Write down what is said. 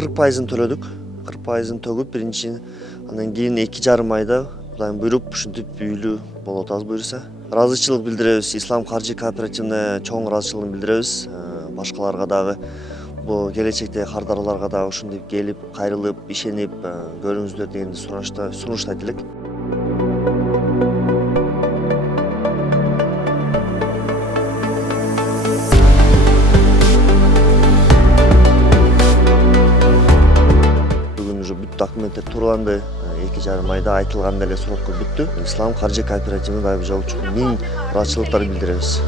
40%-ын төлөдүк. 40%-ын төгүп биринчи, андан кийин 2,5 айда Кудайым буйруп ушинтип үйлүү болуп атабыз буюрса. Ыраазычылык билдиребиз. Ислам каржы кооперативине чоң ыраазычылык билдиребиз. Башкаларга дагы бул келечектеги кардарларга дагы ушинтип келип, кайрылып, ишенип көрүңүздөр дегенди сунуштайт элек. Бүгүн уже бүт документтер турланды. 2,5 айда айтылган эле срокко бүттү. Ислам каржы кооперативине дагы бул жолу 1000 ыраазычылыктарды билдиребиз.